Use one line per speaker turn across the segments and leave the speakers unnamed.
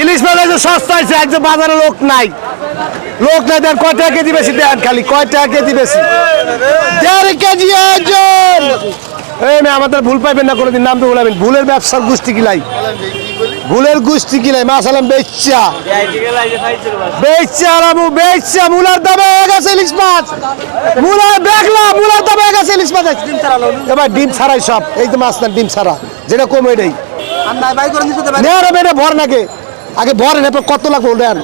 ইলিশ মাছ আছে সস্তা হয়েছে একজন বাজারে লোক নাই। লোক নাই দেন কয় টাকা কেজি বেশি দেন খালি? কয় টাকা কেজি বেশি? দেড় কেজি একজন! এই মেয়ে আমাদের ভুল পাইবেন না কোনোদিন নাম তো বলাবেন ভুলের ব্যবসার গোষ্ঠী কিলাই ভুলের গোষ্ঠী কিলাই মাছ আলাম বেচ্চা বেচ্চা রামু বেচ্চা মুলার দামে গেছে ইলিশ মাছ। মুলার দেখলা মুলার দামে গেছে ইলিশ মাছ। এবার ডিম ছাড়াই সব। এই তো মাছ না ডিম ছাড়া। যেটা কমে নেই ভর নাকি আগে ভরেন এরপর কত লাগবে নেন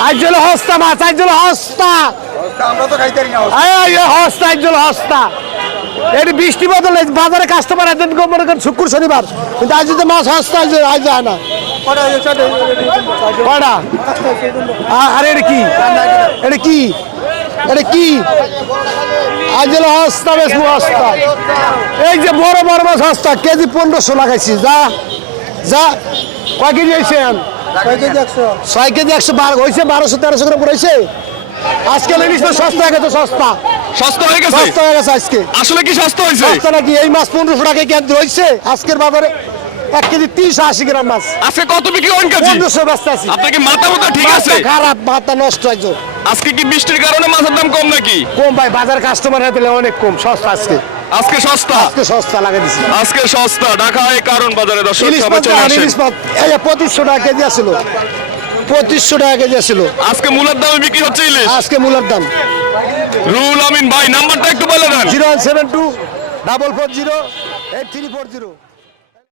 আজ জল হস্তা মাছ আজ জল হস্তা হস্তা। আজ হস্তা এটি বৃষ্টি বদলে বাজারে কাস্টমার এত মনে করেন শুক্র শনিবার। কিন্তু আজ যদি মাছ হস্তা আজ আজ যায় না। কয়টা আ- এটা কি? এটা কি? এটা কি? হস্তা বেশ হস্তা এই যে বড় বড় মাছ হস্তা কেজি পনেরোশো লাগাইছি। যা যা কয় কেজি হয়েছে ছয় কেজি একশো। বারো হয়েছে বারোশো তেরোশো করে পড়েছে। আজকে মাছ সস্তা হয়ে গেছে সস্তা।
সস্তা হয়ে গেছে?
সস্তা হয়ে গেছে আজকে।
আসলে কি সস্তা হয়েছে?
সস্তা নাকি এই মাছ পনেরোশো টাকায় কেন্দ্র হয়েছে। আজকের বাজারে এক কেজি তিনশো আশি গ্রাম মাছ।
আজকে কত বিক্রি করেন
পনেরোশো ব্যস্ত আছি।
আপনার কি মাথা ঠিক আছে?
খারাপ মাথা নষ্ট হয়েছে
আজকে কি বৃষ্টির কারণে মাছের দাম কম নাকি?
কম ভাই বাজার কাস্টমার হাতে অনেক কম সস্তা আজকে।
আজকে সস্তা।
আজকে সস্তা লাগাই দিছি
আজকে সস্তা ঢাকা এই কারণ বাজারে দর্শক সবাই চলে
আসে এই যে পঁচিশশো টাকা কেজি আসলো পঁচিশশো টাকা কেজি আসলো
আজকে মূলার দামে বিক্রি হচ্ছে ইলিশ।
আজকে মূলার দাম।
রুল আমিন ভাই নাম্বারটা একটু বলে দেন।
Zero one seven two double four zero eight three four zero.